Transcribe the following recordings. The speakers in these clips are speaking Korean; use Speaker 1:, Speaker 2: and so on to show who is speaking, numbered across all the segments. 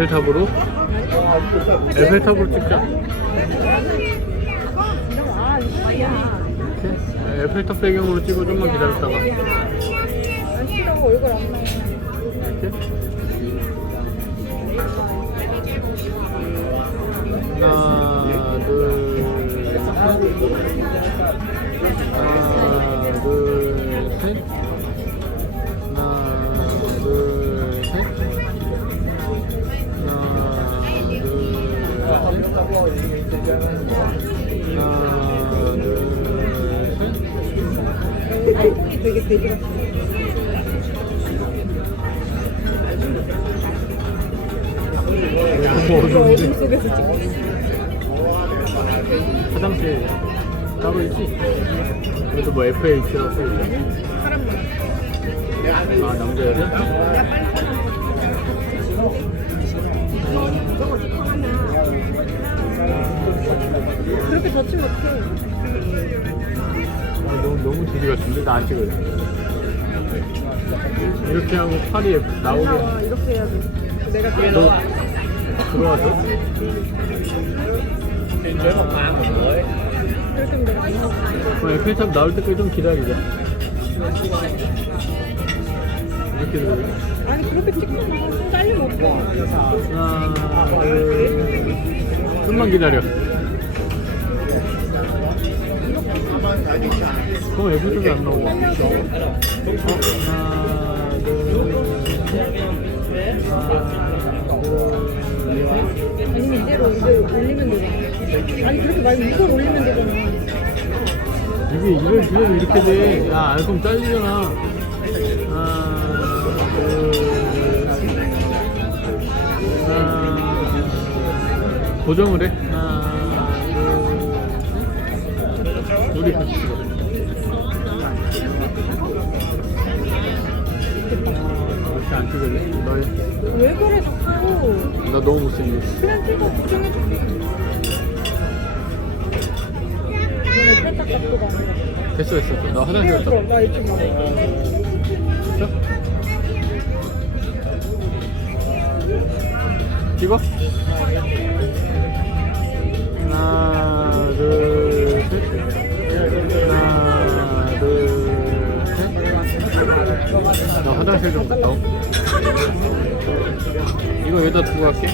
Speaker 1: 에펠탑으로? 에펠탑으로 찍자. 이렇게? 에펠탑 배경으로 찍어 좀만 기다렸다가.
Speaker 2: 얼굴 안?
Speaker 1: 하나, 둘, 셋. 하나, 둘, 하나, 둘, 셋.
Speaker 2: 팔통이 되게 찍어.
Speaker 1: 화장실 따로 있지? 그래도 뭐 FH라고 써있죠?
Speaker 2: 사람만.
Speaker 1: 아, 남자여자?
Speaker 2: 그렇게 젖지 못해.
Speaker 1: 아, 너무, 너무 지리 같은데? 나 안 찍을래. 이렇게 하고 팔이
Speaker 2: 안
Speaker 1: 나오게.
Speaker 2: 나와. 이렇게 해야 돼. 내가 뒤에
Speaker 1: 너. 들어와서?
Speaker 2: 그렇게 하면 내가 안 나와.
Speaker 1: 어, FH탑 나올 때까지 좀 기다리자. 이렇게 들어
Speaker 2: 아니 그렇게 찍으면 손 잘리면 어떡해.
Speaker 1: 하나, 둘, 좀만 기다려. 그럼 FH탑이 안 나오고. 어, 하나, 둘,
Speaker 2: 아니면 이대로 이제 올리면 되잖아. 아니 그렇게 말고 이걸 올리면 되잖아.
Speaker 1: 이게 이걸 지금 이렇게 돼. 야, 그럼 잘리잖아. 하나, 둘, 하나, 고정을 해. 안 찍을래? 너 해.
Speaker 2: 왜 그래 자꾸.
Speaker 1: 나 너무 못생겼어.
Speaker 2: 그냥 찍어 걱정해줄게.
Speaker 1: 됐어, 됐어. 나 화장실 갔다.
Speaker 2: 그럼 나 이쪽 봐.
Speaker 1: 됐어? 찍어? 화장실 좀 갔다 오. 이거 여기다 두고 갈게.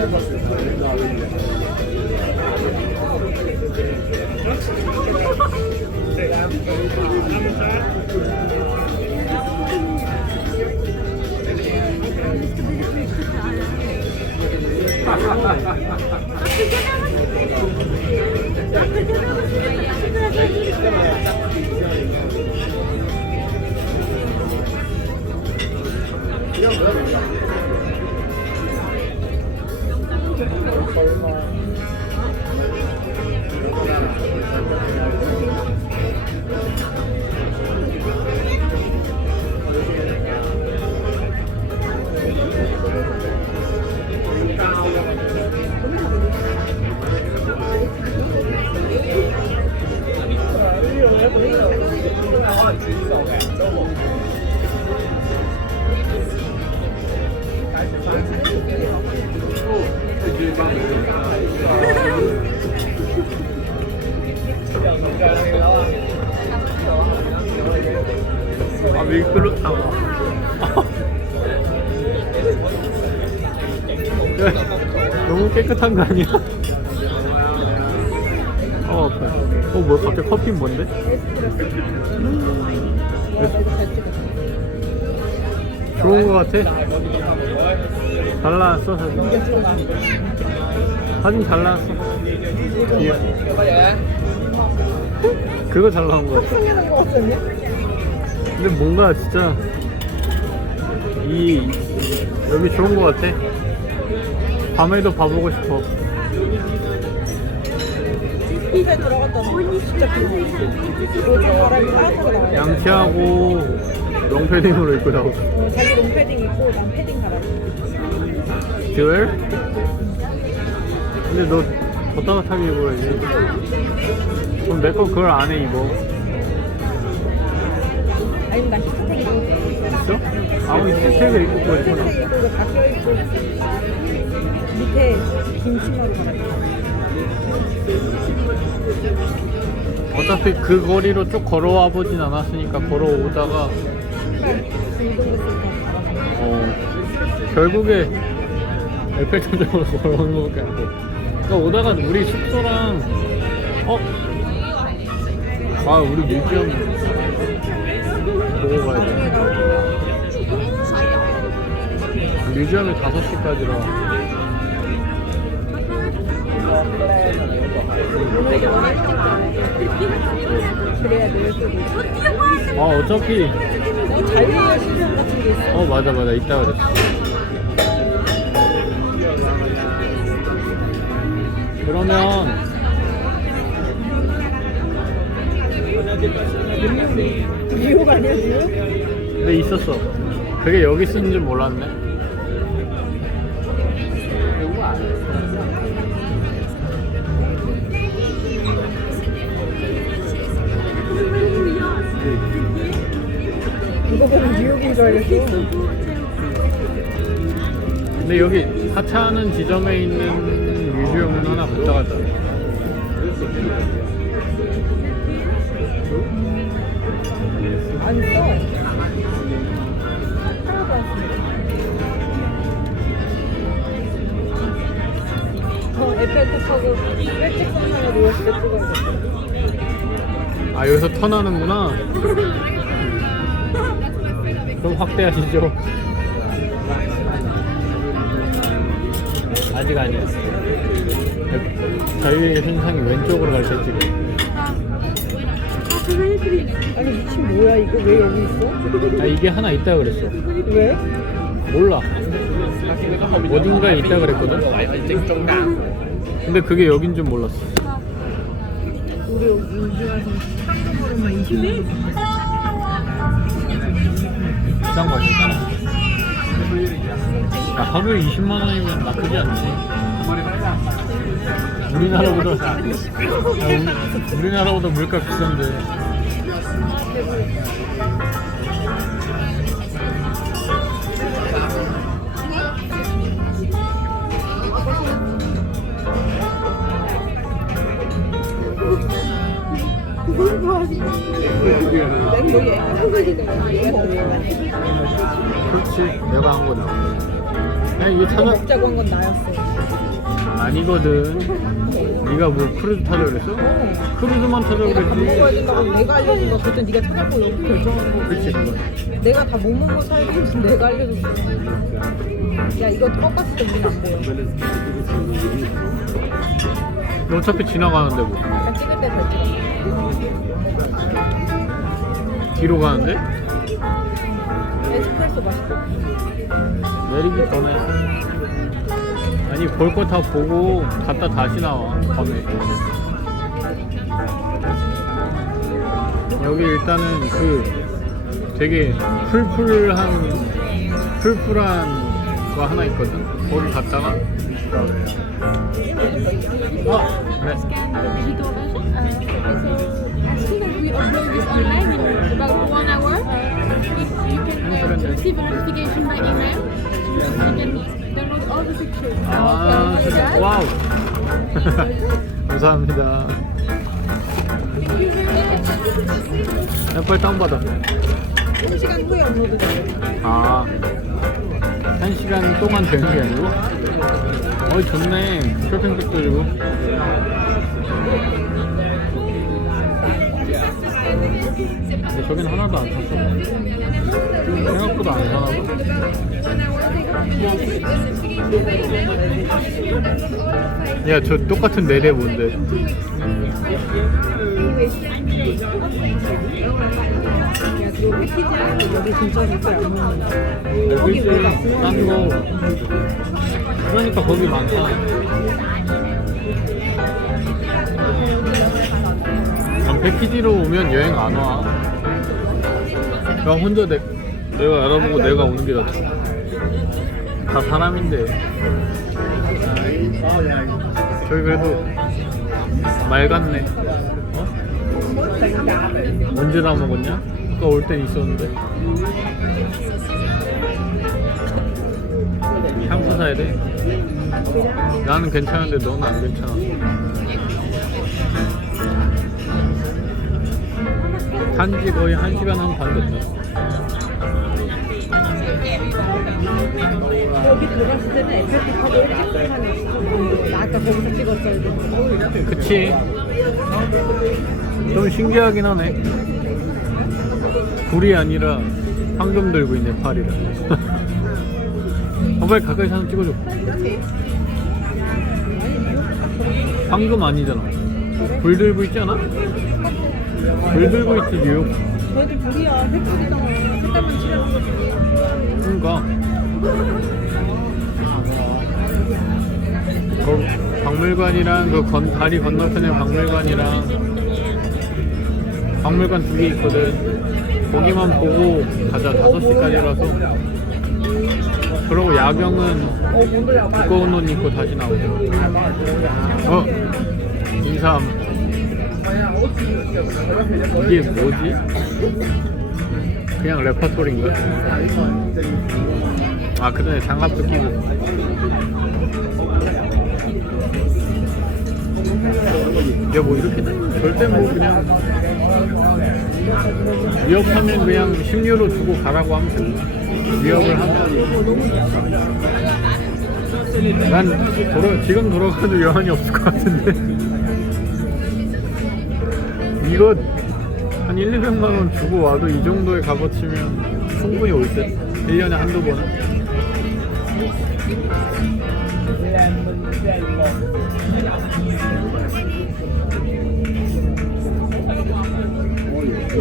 Speaker 2: 아,
Speaker 1: 아니야? 어, 아파. 어, 뭐야, 갑자기 커피 뭔데? 좋은 거 같아? 잘 나왔어, 사진. 사진. 귀여워. 그거 잘 나온 거 같아. 근데 뭔가 진짜 이 여기 좋은 거 같아. 밤에도 봐보고 싶어.
Speaker 2: 입에 들어갔다 너 진짜 그거 요즘 바람이 따뜻하게 나와요
Speaker 1: 양치하고 롱패딩으로 입고 나오고.
Speaker 2: 어, 자기 롱패딩 입고 난 패딩 갈아
Speaker 1: 듀얼? 근데 너더 따뜻하게 입어야지. 그럼 내 거 그걸 안에 입어.
Speaker 2: 아니면 나 히트텍 입고
Speaker 1: 있어? 아무리 스택을 입고 그거
Speaker 2: 히트텍. 입고 이거 바뀌어 입고 밑에 긴 치마로 갈아
Speaker 1: 어차피 그 거리로 쭉 걸어와 보진 않았으니까 걸어오다가 어, 결국에 에펠탑으로 걸어오는 것밖에 안 돼. 그러니까 오다가 우리 숙소랑 어? 아 우리 뮤지엄 보고 가야 돼. 뮤지엄이 5시까지라. 아 어차피
Speaker 2: 어, 자유의 시선 같은 게 있어
Speaker 1: 어 맞아 맞아 이따 그랬어. 그러면
Speaker 2: 뉴욕 아니야 뉴욕?
Speaker 1: 근데 있었어. 그게 여기 쓰는 줄 몰랐네. 근데 여기 하차하는 지점에 있는 뮤지엄은 하나 못 가자.
Speaker 2: 안 써. 하나도 안 써. 저 에펠탑하고 일직선상에 누웠을 때 찍어야겠다.
Speaker 1: 아 여기서 턴하는구나. 그럼 확대하시죠. 아직 아니야. 자유의 현상이 왼쪽으로 갈때 찍어.
Speaker 2: 아니 미친 뭐야 이거 왜 여기 있어?
Speaker 1: 아 이게 하나 있다 그랬어.
Speaker 2: 왜?
Speaker 1: 몰라. 어딘가에 있다 그랬거든. 근데 그게 여긴 줄 몰랐어.
Speaker 2: 우리 인중에서 한국으로만 20년
Speaker 1: 비싼 거 아니잖아. 야, 하루에 20만 원이면 나쁘지 않지. 우리나라보다 야, 우리, 우리나라보다 물가 비싼데. 그렇지. 내가 한 거다. 야 이게 찾아
Speaker 2: 먹자고 한 건 나였어.
Speaker 1: 아니거든. 네가 뭐 크루즈 타자 그랬어? 크루즈만 타자
Speaker 2: 내가 밥 먹어야
Speaker 1: 그랬지.
Speaker 2: 된다고 내가 알려준 거 그때 네가 찾아보고 여기 결정한 거고.
Speaker 1: 그렇지 그거.
Speaker 2: 내가 다 못 먹고 살고 내가 알려줬어. 야 이거 꺾었을 때 우린 안 보여.
Speaker 1: 어차피 지나가는데 뭐.
Speaker 2: 약간 찍을 때잘 찍어.
Speaker 1: 뒤로 가는데?
Speaker 2: 에스프레소 맛있다.
Speaker 1: 내리기 전에. 아니 볼 거 다 보고 갔다 다시 나와 밤에. 여기 일단은 그 되게 풀풀한 풀풀한 거 하나 있거든? 거기 갔다가. 아그
Speaker 3: uh.
Speaker 1: 아 감사합니다 야 빨리 다운받아
Speaker 2: 한 시간 후에 업로드 돼.
Speaker 1: 아, 한 시간 동안 되는 게 아니고? 어이, 좋네. 쇼핑백도 주고. 저긴 하나도 안 샀어. 생각보다 안 사나 봐. 야, 저 똑같은 내대 뭔데?
Speaker 2: 야, 그리고 패키지랑 여기 진짜 진짜 안 먹는 거.
Speaker 1: 여기 딴 거. 그러니까 거기. 난 패키지로 오면 여행 안 와. 나 혼자 내, 내가 알아보고 내가 오는 게 낫지. 다 사람인데. 저기 그래도 맑았네. 어? 언제 다 먹었냐? 아까 올 땐 있었는데. 향수 사야 돼. 나는 괜찮은데 너는 안 괜찮아. 한지 거의 한 시간 한 반 됐다.
Speaker 2: 여기 들어갔을 때는 에펠탑하고 있어. 나 아까 거기서 돼.
Speaker 1: 그치. 좀 신기하긴 하네. 불이 아니라 황금 들고 있네, 팔이라. 어, 빨리 가까이 사진 찍어줘. 황금 아니잖아. 불 들고 있지 않아? 불 들고 있지, 뉴욕.
Speaker 2: 저희들 불이야. 색깔이잖아. 색깔만 칠하는 거지.
Speaker 1: 그러니까. 거 박물관이랑 그 건, 다리 건너편에 박물관이랑 박물관 두 개 있거든. 거기만 보고 가자. 5시까지라서. 그러고 야경은 두꺼운 옷 입고 다시 나오자. 어? 인삼. 이게 뭐지? 그냥 레파토리인가? 아 그러네 장갑도 끼고 야 뭐 이렇게 절대 뭐 그냥 위협하면 그냥 10유로 주고 가라고 하면 된다 위협을 하면 난 돌아, 지금 돌아가도 여한이 없을 것 같은데. 이거 한 1, 200만 원 주고 와도 이 정도의 값어치면 충분히 올 듯. 1년에 한두 번 이게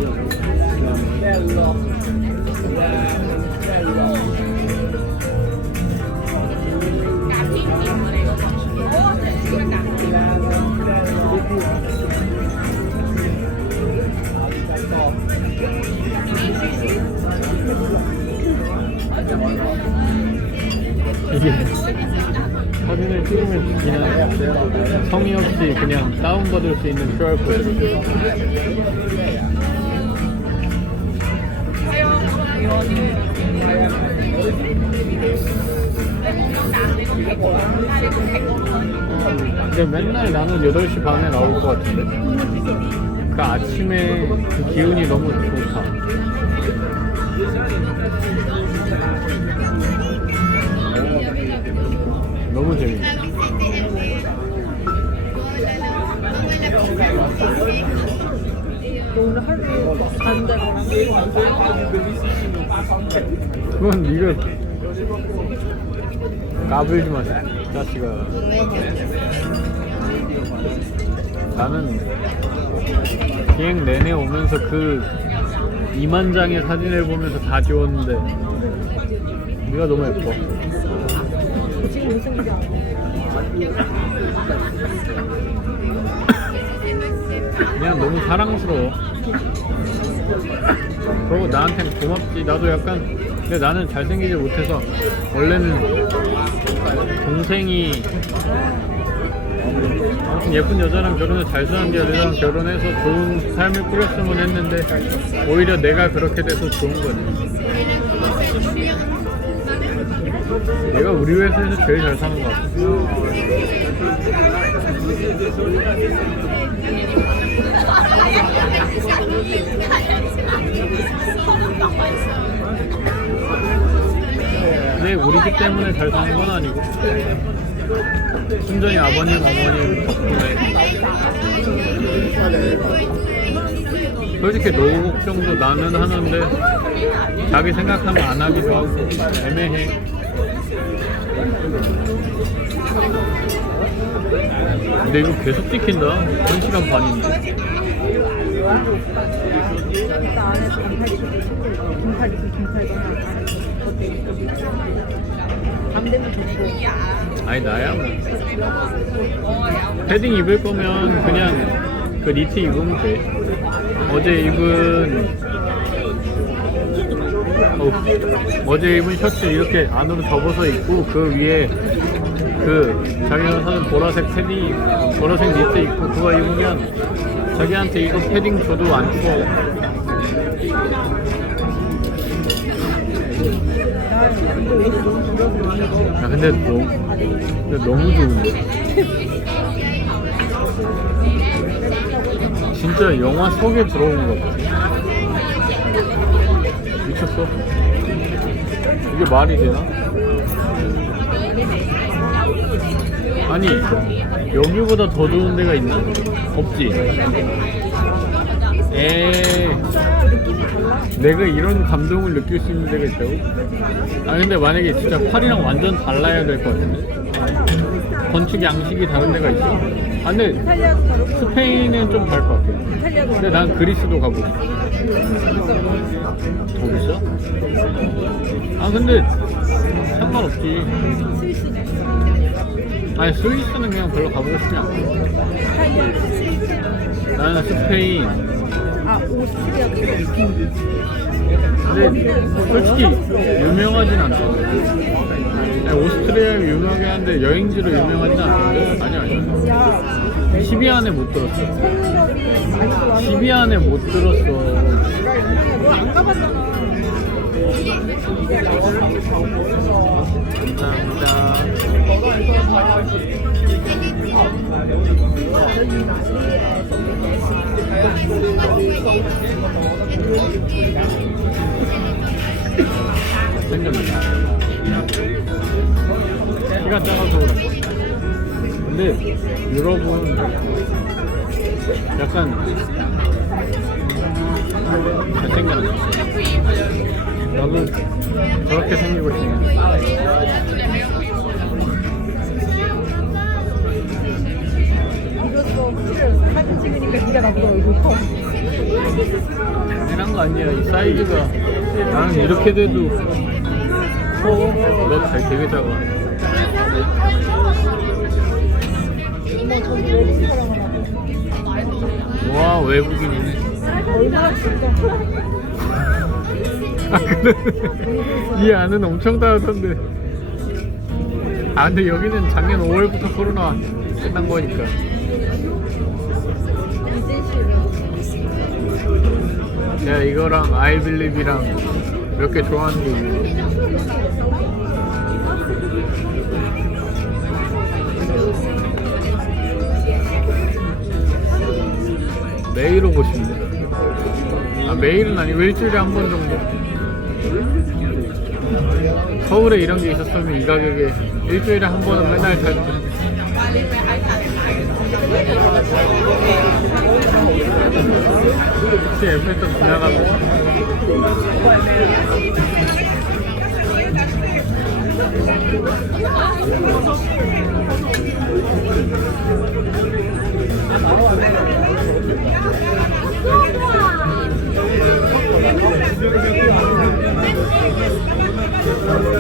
Speaker 1: 사진을 찍으면 그냥 성의 없이 그냥 다운받을 수 있는 QR코드. 근데 맨날 나는 8시 반에 나올 것 같은데. 그 아침에 그 기운이 너무 좋다. 너무
Speaker 2: 데랑
Speaker 1: 그건 네가 까불지 마, 자식아. 나는 비행 내내 오면서 그 2만 장의 사진을 보면서 다 지웠는데 네가 너무 예뻐.
Speaker 2: 지금 못생기지 않아.
Speaker 1: 그냥 너무 사랑스러워. 그리고 나한텐 고맙지. 나도 약간 근데 나는 잘생기지 못해서 원래는 동생이 아무튼 예쁜 여자랑 결혼해서 잘 사는 여자랑 결혼해서 좋은 삶을 꾸렸으면 했는데 오히려 내가 그렇게 돼서 좋은 거지. 내가 우리 회사에서 제일 잘 사는 것 같아. 우리 집 때문에 잘 사는 건 아니고. 순전히 아버님 어머님 덕분에. 솔직히 노후 걱정도 나는 하는데 자기 생각하면 안 하기도 하고 애매해. 근데 이거 계속 찍힌다. 1시간 반인데.
Speaker 2: 입고 긴팔 입고 어때?
Speaker 1: 아니 나야 뭐. 패딩 입을 거면 그냥 그 니트 입으면 돼. 어제 입은 어, 어제 입은 셔츠 이렇게 안으로 접어서 입고 그 위에 그 자기가 사는 보라색 패딩 보라색 니트 입고 그거 입으면 자기한테 이거 패딩 줘도 안 추워 야야 근데 너무 너무 좋은데? 진짜 영화 속에 들어온 것 같아. 미쳤어? 이게 말이 되나? 아니 여기보다 더 좋은 데가 있나? 없지? 에이 내가 이런 감동을 느낄 수 있는 데가 있다고? 아 근데 만약에 진짜 팔이랑 완전 달라야 될 것 같은데 건축 양식이 다른 데가 있어? 아 근데 스페인은 좀 다를 것 같아 근데 난 그리스도 가고 싶어 더 비싸? 아 근데 상관없지 아니 스위스는 그냥 별로 가보고 싶지 않아 나는 스페인 근데 솔직히 유명하진 않잖아. 아니, 오스트리아 유명하긴 한데 여행지로 유명하진 않던데 아니야 야 10위 안에 못 들었어. 10위 안에 못 들었어.
Speaker 2: 너안 가봤잖아
Speaker 1: 감사합니다 키가 작아서 그래 근데 유럽은 약간 잘생겼네 나도 저렇게 생기고 싶네
Speaker 2: 나보다 얼굴 커.
Speaker 1: 당연한 거 아니야. 이 사이즈가. 나는 이렇게 돼도 커너 되게 작아.
Speaker 2: 저기 외국
Speaker 1: 와 외국인이네.
Speaker 2: 얼마나 진짜
Speaker 1: 아 근데 이 안은 엄청 따뜻한데. 아 근데 여기는 작년 5월부터 코로나 끝난 거니까 내가 이거랑 아이빌립이랑 몇 개 좋아하는 게 있는데 매일 오고 싶네 아 매일은 아니고 일주일에 한 번 정도. 서울에 이런 게 있었으면 이 가격에 일주일에 한 번은 맨날 살 텐데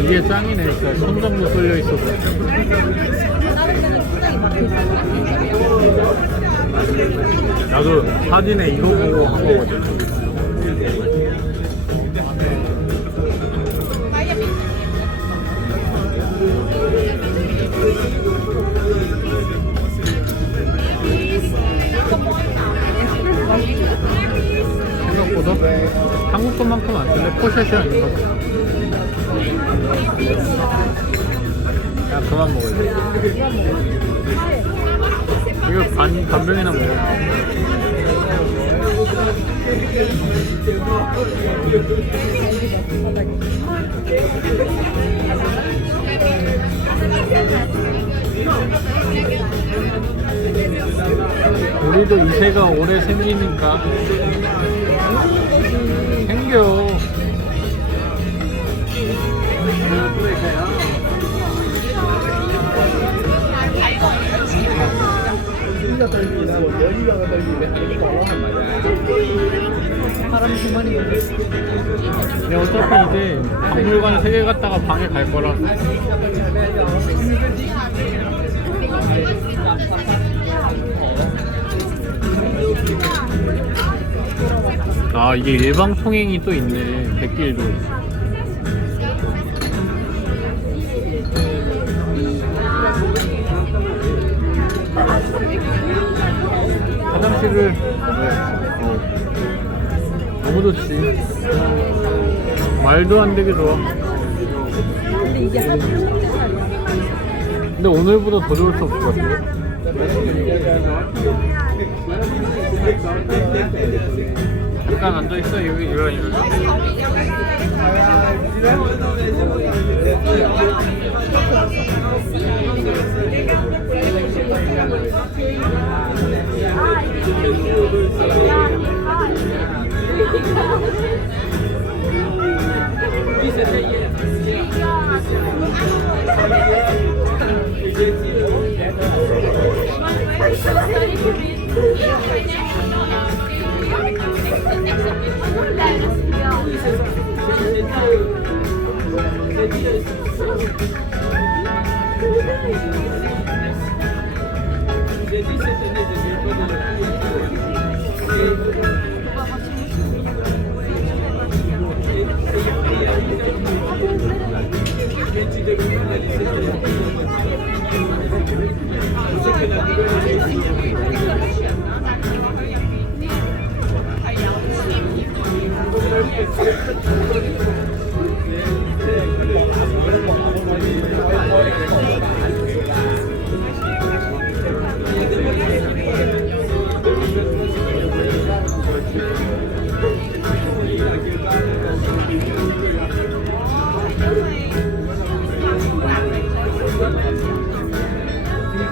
Speaker 1: 이게 짱이네. 진짜 손잡고 쏠려 있어서 나도 사진에 이거 보고 한 거거든. 생각보다? 한국 것만큼 안 쓰네 포샷이 아닌가? 봐. 야 그만 돼 이거 반, 반병이나 먹어 우리도 이세가 오래 생기니까 생겨.
Speaker 2: 바람 주머니
Speaker 1: 근데 어차피 이제 박물관 세 개 갔다가 방에 갈 거라. 아 이게 일방 통행이 또 있네 백길도. 화장실을 어, 너무 좋지. 말도 안 되게 좋아.
Speaker 2: 근데 이게 한 300짜리야
Speaker 1: 근데 오늘보다 더 좋을 수 없을 것 같아. 잠깐 앉아 있어 여기 이거 이 J'ai dit cette année, je ne vais 거. 아,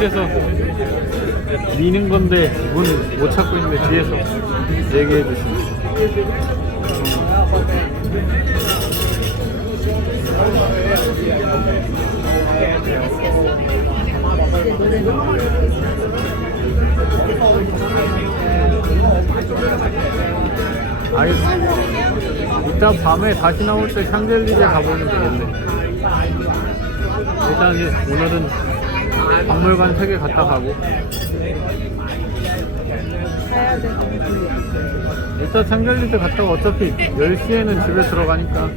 Speaker 1: 화장실에서 미는 건데 문 못 찾고 있는데 뒤에서 얘기해 주시네. 알겠어. 이따 밤에 다시 나올 때 샹젤리제 가보면 되겠네. 일단 오늘은 박물관 세 개 갔다 가고
Speaker 2: 가야 돼
Speaker 1: 일단 샹젤리제 갔다가 어차피 10시에는 집에 들어가니까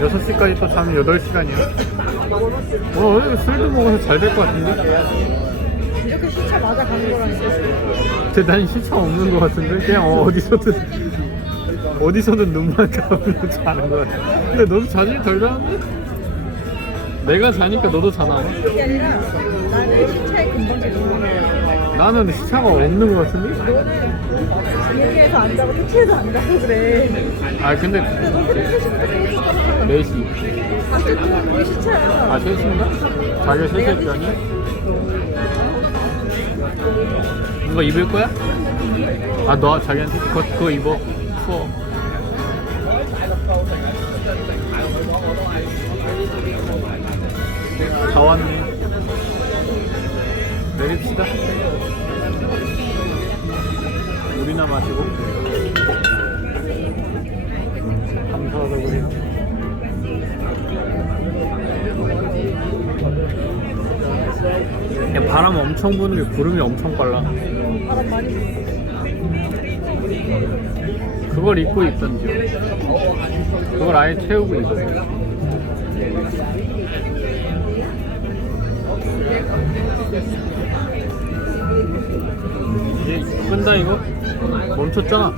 Speaker 1: 6시까지 또 자면 8시간이야 어, 오늘 술도 먹어서 잘 될 것 같은데?
Speaker 2: 이렇게 시차 맞아 가는 거라니까
Speaker 1: 근데 난 시차 없는 것 같은데? 그냥 어, 어디서든 어디서든 눈만 감으면 자는 것 같아 근데 너도 자질 덜 자는데? 내가 자니까 너도 자나 봐
Speaker 2: 그게 아니라 나는 시차에 금방 적응하는 거야
Speaker 1: 나는 시차가 없는 것 같은데?
Speaker 2: 너는 비행기에서 안 자고 택시에서 안 자고 그래.
Speaker 1: 아 근데
Speaker 2: 너 택시 시간에 해줬잖아.
Speaker 1: 4시
Speaker 2: 어쨌든 우리 시차야.
Speaker 1: 아 3시인가? 자기가 3시 할줄 아니? 이거 입을 거야? 아 너 자기한테 그거, 그거 입어 다 왔네 내립시다. 물이나 마시고. 그래요 야, 바람 엄청 부는 게 구름이 엄청 빨라.
Speaker 2: 바람 많이.
Speaker 1: 그걸 입고 있던지 그걸 아예 채우고 있어 이제 끈다 이거? 멈췄잖아